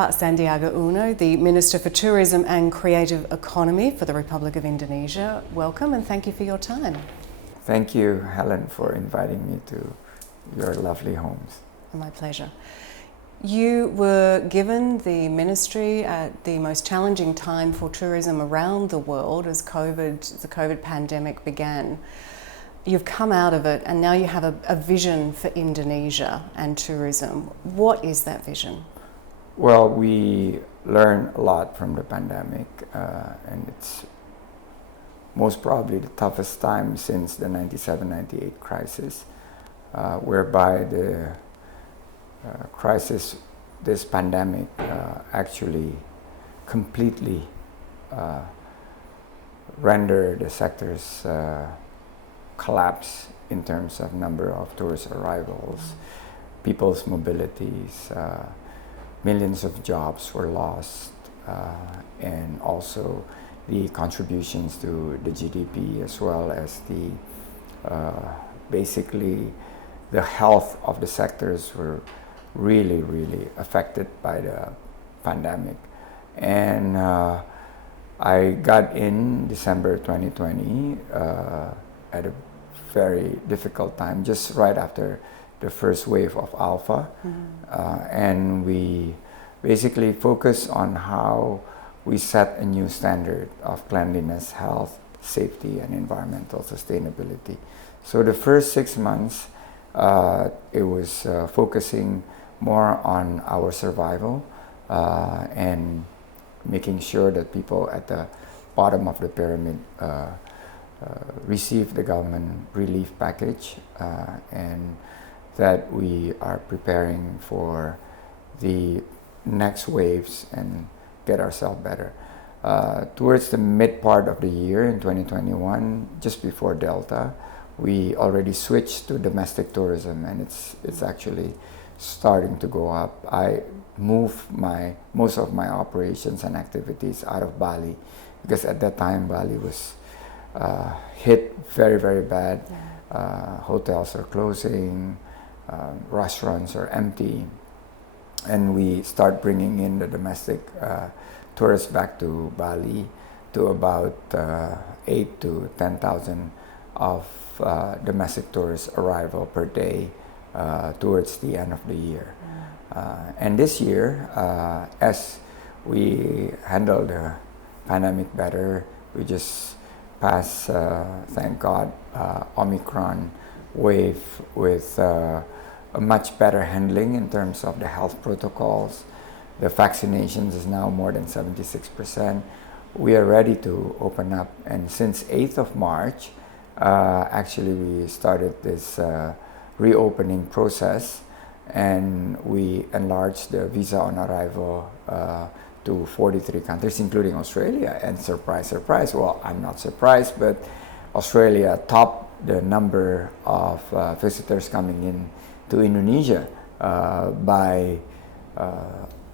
Pak Sandiaga Uno, the Minister for Tourism and Creative Economy for the Republic of Indonesia. Welcome and thank you for your time. Thank you, Helen, for inviting me to your lovely homes. My pleasure. You were given the ministry at the most challenging time for tourism around the world as the COVID pandemic began. You've come out of it and now you have a vision for Indonesia and tourism. What is that vision? Well, we learned a lot from the pandemic, and it's most probably the toughest time since the 97-98 crisis, whereby the crisis, this pandemic, actually completely rendered the sector's collapse in terms of number of tourist arrivals, people's mobilities, millions of jobs were lost, and also the contributions to the GDP, as well as the basically the health of the sectors were really affected by the pandemic. And I got in December 2020 at a very difficult time, just right after the first wave of Alpha. And we basically focus on how we set a new standard of cleanliness, health, safety, and environmental sustainability. So the first 6 months, it was focusing more on our survival and making sure that people at the bottom of the pyramid receive the government relief package, and that we are preparing for the next waves and get ourselves better. Towards the mid part of the year in 2021, just before Delta, we already switched to domestic tourism, and it's actually starting to go up. I moved most of my operations and activities out of Bali, because at that time Bali was hit very bad. Hotels are closing, restaurants are empty, and we start bringing in the domestic tourists back to Bali to about 8 to 10,000 of domestic tourist arrival per day towards the end of the year. And this year, as we handle the pandemic better, we just passed, thank God, Omicron wave with a much better handling in terms of the health protocols. The vaccinations is now more than 76%. We are ready to open up, and since 8th of March, actually we started this reopening process, and we enlarged the visa on arrival to 43 countries, including Australia. And surprise, well, I'm not surprised, but Australia topped the number of visitors coming in to Indonesia by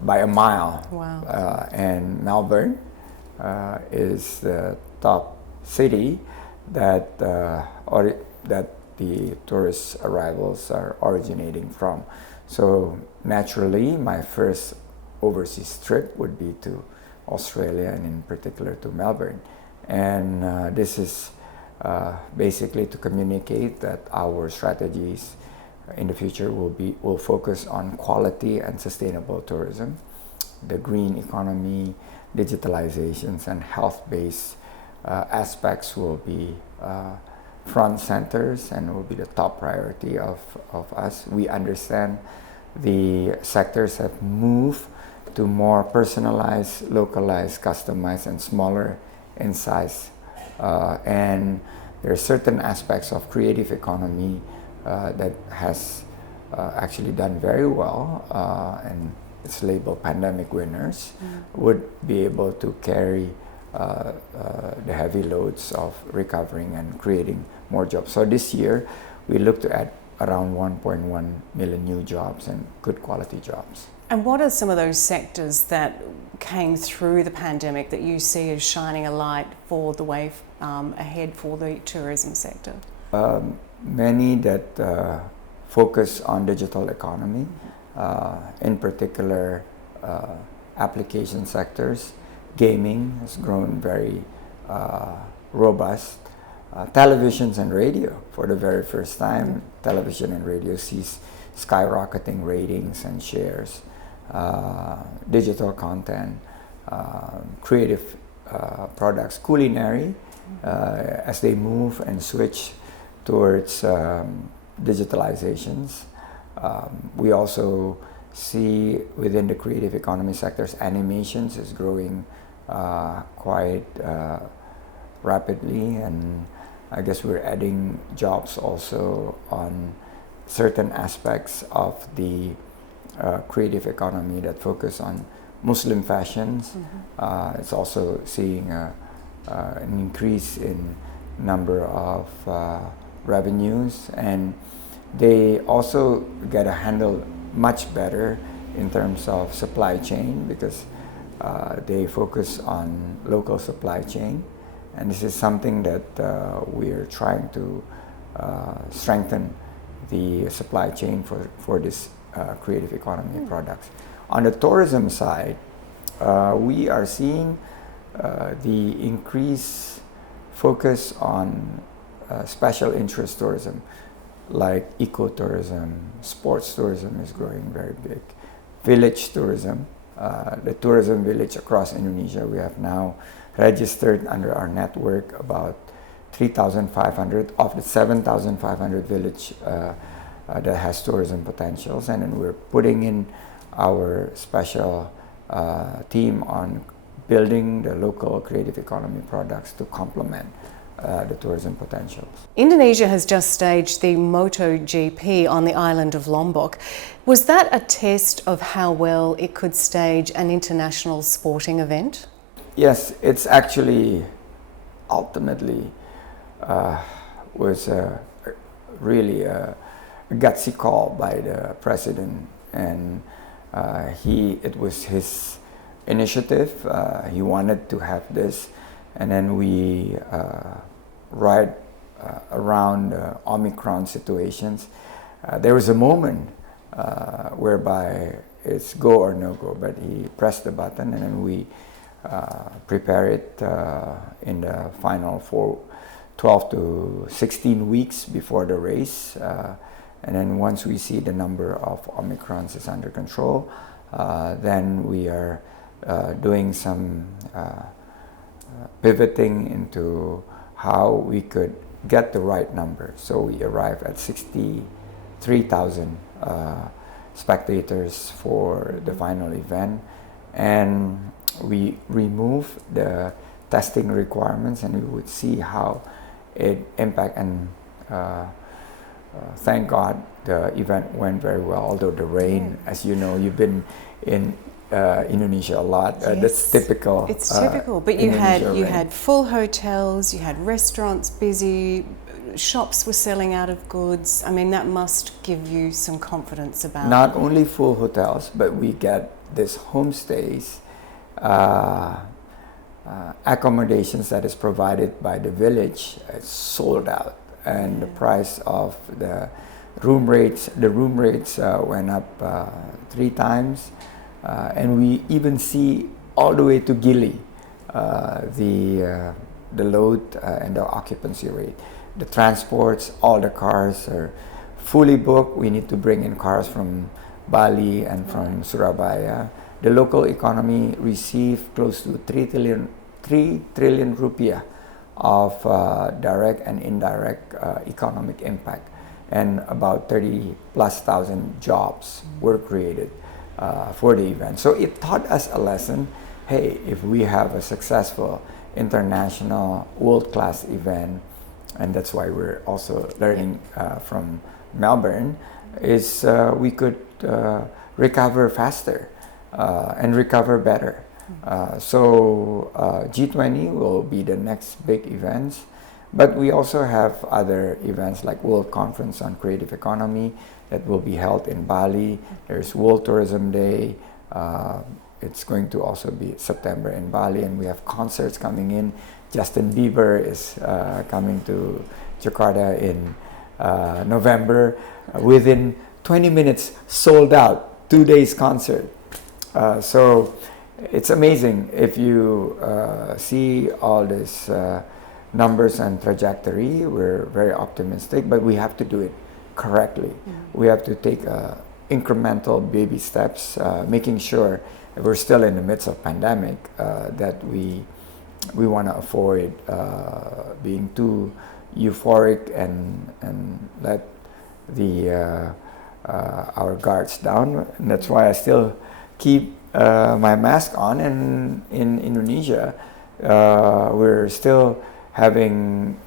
a mile. Wow. And Melbourne is the top city that the tourist arrivals are originating from. So naturally, my first overseas trip would be to Australia, and in particular to Melbourne. And this is basically to communicate that our strategies in the future will focus on quality and sustainable tourism, the green economy, digitalizations, and health-based aspects will be front centers and will be the top priority of us. We understand the sectors have moved to more personalized, localized, customized, and smaller in size. And there are certain aspects of creative economy that has actually done very well, and it's labeled pandemic winners, would be able to carry the heavy loads of recovering and creating more jobs. So this year, we look to add around 1.1 million new jobs and good quality jobs. And what are some of those sectors that came through the pandemic that you see as shining a light for the way ahead for the tourism sector? Many that focus on digital economy, in particular application sectors. Gaming has grown very robust. Televisions and radio, for the very first time, television and radio sees skyrocketing ratings and shares. Digital content, creative products, culinary, as they move and switch towards digitalizations. We also see within the creative economy sectors, animations is growing quite rapidly, and I guess we're adding jobs also on certain aspects of the creative economy that focus on Muslim fashions. It's also seeing an increase in number of revenues, and they also get a handle much better in terms of supply chain, because they focus on local supply chain, and this is something that we are trying to strengthen the supply chain for this creative economy products. On the tourism side, we are seeing the increased focus on special interest tourism, like ecotourism. Sports tourism is growing very big. Village tourism, the tourism village across Indonesia, we have now registered under our network about 3,500 of the 7,500 village that has tourism potentials, and then we're putting in our special team on building the local creative economy products to complement the tourism potentials. Indonesia has just staged the MotoGP on the island of Lombok. Was that a test of how well it could stage an international sporting event? Yes, it's actually ultimately was really a gutsy call by the president, and it was his initiative. He wanted to have this, and then we right around Omicron situations, there was a moment whereby it's go or no go, but he pressed the button, and then we prepare it in the final 12 to 16 weeks before the race. And then once we see the number of Omicrons is under control, then we are doing some pivoting into how we could get the right number. So we arrive at 63,000 spectators for the final event, and we remove the testing requirements, and we would see how it impact. And thank God the event went very well, although the rain, as you know, you've been in Indonesia a lot. Yes. That's typical. It's typical, but you had full hotels, you had restaurants busy, shops were selling out of goods. I mean, that must give you some confidence about not only full hotels, but we get this homestays, accommodations that is provided by the village. It's sold out, and the price of the room rates went up 3 times, and we even see all the way to Gili the load and the occupancy rate. The transports, all the cars are fully booked. We need to bring in cars from Bali and from Surabaya. The local economy received close to 3 trillion rupiah of direct and indirect economic impact, and about 30,000+ jobs were created for the event. So it taught us a lesson. Hey, if we have a successful international world-class event, and that's why we're also learning from Melbourne, is we could recover faster and recover better. So G20 will be the next big events, but we also have other events like World Conference on Creative Economy that will be held in Bali. There's World Tourism Day. It's going to also be September in Bali, and we have concerts coming in. Justin Bieber is coming to Jakarta in November. Within 20 minutes, sold out, 2 days concert. So it's amazing if you see all these numbers and trajectory. We're very optimistic, but we have to do it correctly. We have to take incremental baby steps, making sure we're still in the midst of pandemic, that we want to avoid being too euphoric and let the our guards down. And that's why I still keep my mask on. And in Indonesia, we're still having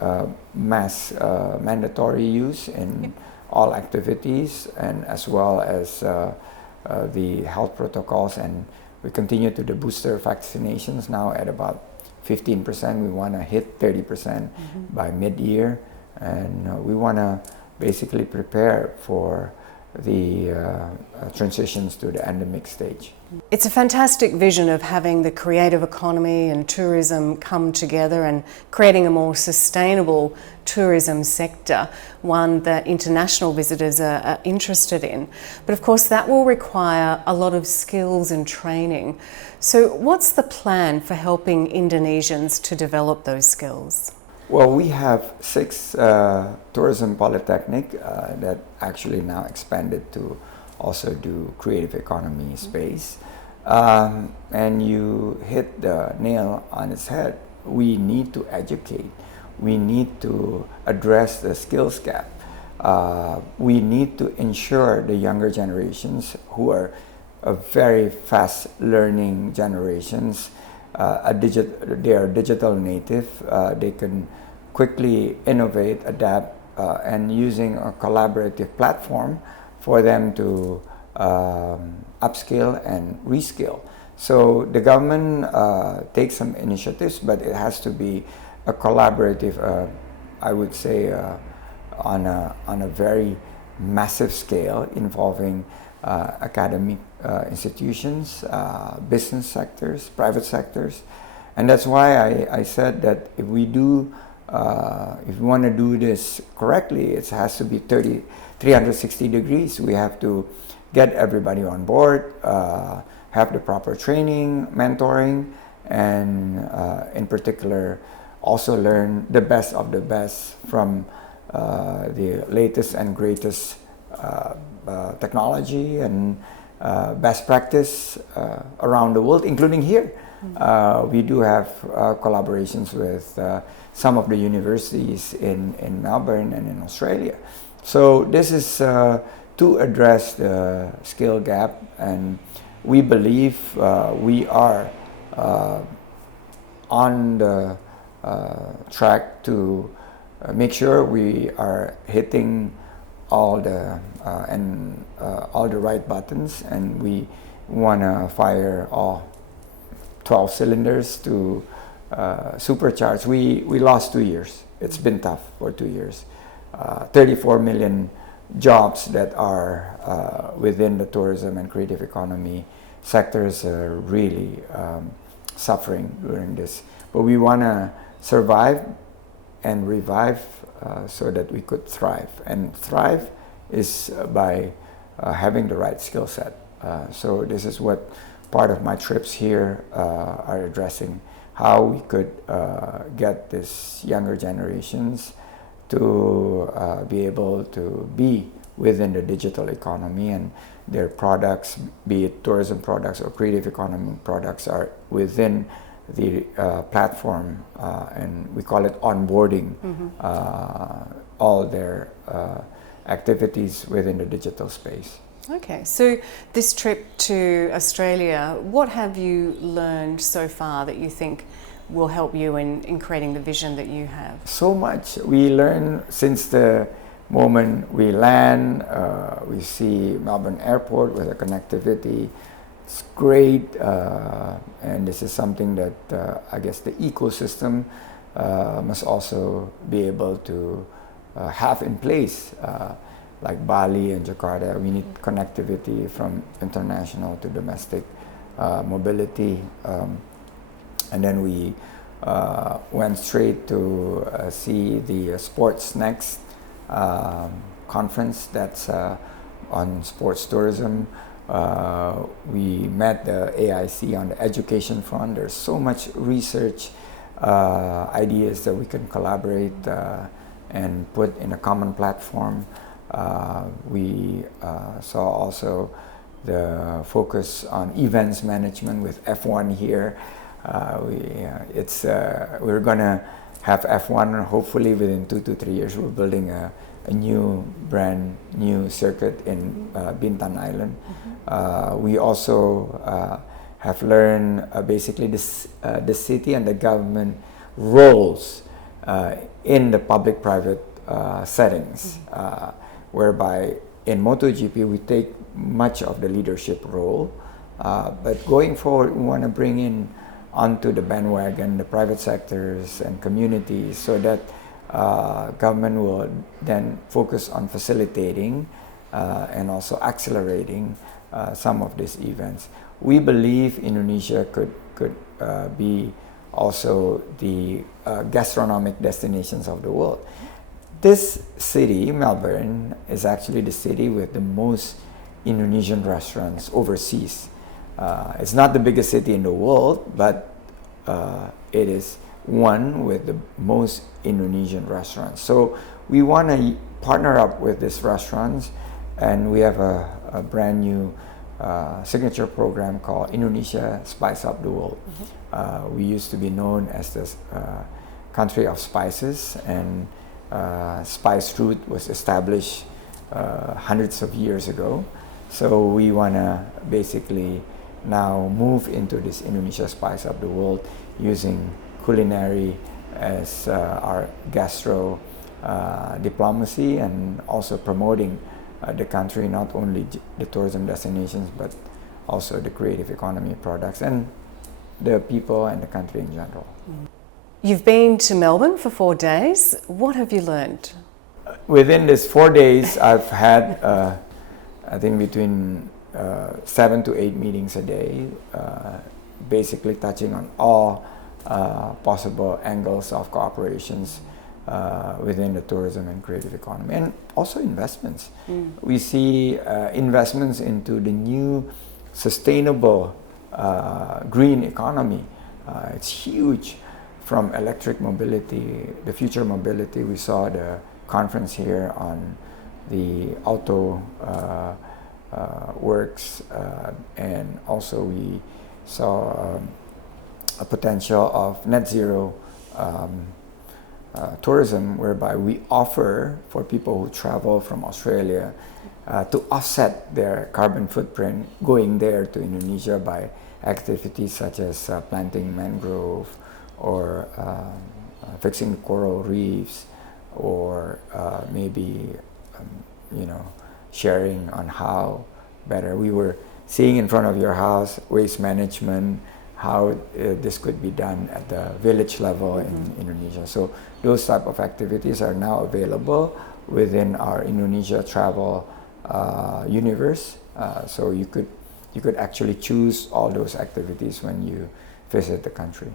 mask mandatory use in all activities, and as well as the health protocols. And we continue to the booster vaccinations now at about 15%. We want to hit 30% by mid-year, and we want to basically prepare for the transitions to the endemic stage. It's a fantastic vision of having the creative economy and tourism come together and creating a more sustainable tourism sector, one that international visitors are interested in. But of course that will require a lot of skills and training. So what's the plan for helping Indonesians to develop those skills? Well, we have 6 tourism polytechnic that actually now expanded to also do creative economy space. And you hit the nail on its head. We need to educate. We need to address the skills gap. We need to ensure the younger generations, who are a very fast learning generations, they are digital native. They can quickly innovate, adapt, and using a collaborative platform for them to upskill and reskill. So the government takes some initiatives, but it has to be a collaborative, I would say, on a very massive scale, involving academic institutions, business sectors, private sectors. And that's why I said that if we want to do this correctly, it has to be 360 degrees. We have to get everybody on board, have the proper training, mentoring, and in particular also learn the best of the best from the latest and greatest technology and best practice around the world, including here. We do have collaborations with some of the universities in Melbourne and in Australia. So this is to address the skill gap, and we believe we are on the track to make sure we are hitting all the right buttons, and we want to fire all 12 cylinders to supercharge. We lost 2 years. It's been tough for 2 years. 34 million jobs that are within the tourism and creative economy sectors are really suffering during this. But we want to survive and revive so that we could thrive. And thrive is by having the right skill set. So this is what part of my trips here are addressing, how we could get these younger generations to be able to be within the digital economy, and their products, be it tourism products or creative economy products, are within the platform, and we call it onboarding all their activities within the digital space. Okay, so this trip to Australia, what have you learned so far that you think will help you in creating the vision that you have? So much. We learn since the moment we land. We see Melbourne Airport with the connectivity. It's great, and this is something that I guess the ecosystem must also be able to have in place. Like Bali and Jakarta, we need connectivity from international to domestic mobility. And then we went straight to see the Sports Next conference that's on sports tourism. We met the AIC on the education front. There's so much research ideas that we can collaborate and put in a common platform. We saw also the focus on events management with F1 here. We're gonna have F1 hopefully within 2 to 3 years. We're building a brand new circuit in Bintan Island. We also have learned basically the city and the government roles in the public-private settings, whereby in MotoGP we take much of the leadership role, but going forward we want to bring in onto the bandwagon the private sectors and communities, so that government will then focus on facilitating and also accelerating some of these events. We believe Indonesia could be also the gastronomic destinations of the world. This city, Melbourne, is actually the city with the most Indonesian restaurants overseas. It's not the biggest city in the world, but it is one with the most Indonesian restaurants. So we want to partner up with these restaurants, and we have a brand new signature program called Indonesia Spice Up the World. We used to be known as the country of spices, and spice route was established hundreds of years ago. So we want to basically now move into this Indonesia Spice Up the World, using culinary as our gastro diplomacy, and also promoting the country, not only the tourism destinations, but also the creative economy products and the people and the country in general. You've been to Melbourne for 4 days. What have you learned? Within these 4 days, I've had, I think, between 7 to 8 meetings a day, basically touching on all possible angles of cooperations within the tourism and creative economy, and also investments. We see investments into the new sustainable green economy. It's huge, from electric mobility, the future mobility. We saw the conference here on the auto works, and also we saw a potential of net zero tourism, whereby we offer for people who travel from Australia to offset their carbon footprint going there to Indonesia by activities such as planting mangrove, or fixing coral reefs, or maybe sharing on how better. We were seeing in front of your house waste management, how this could be done at the village level in Indonesia. So those type of activities are now available within our Indonesia travel universe. So you could actually choose all those activities when you visit the country.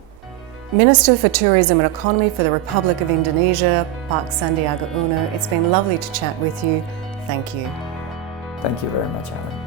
Minister for Tourism and Economy for the Republic of Indonesia, Pak Sandiaga Uno, it's been lovely to chat with you. Thank you. Thank you very much, Helen.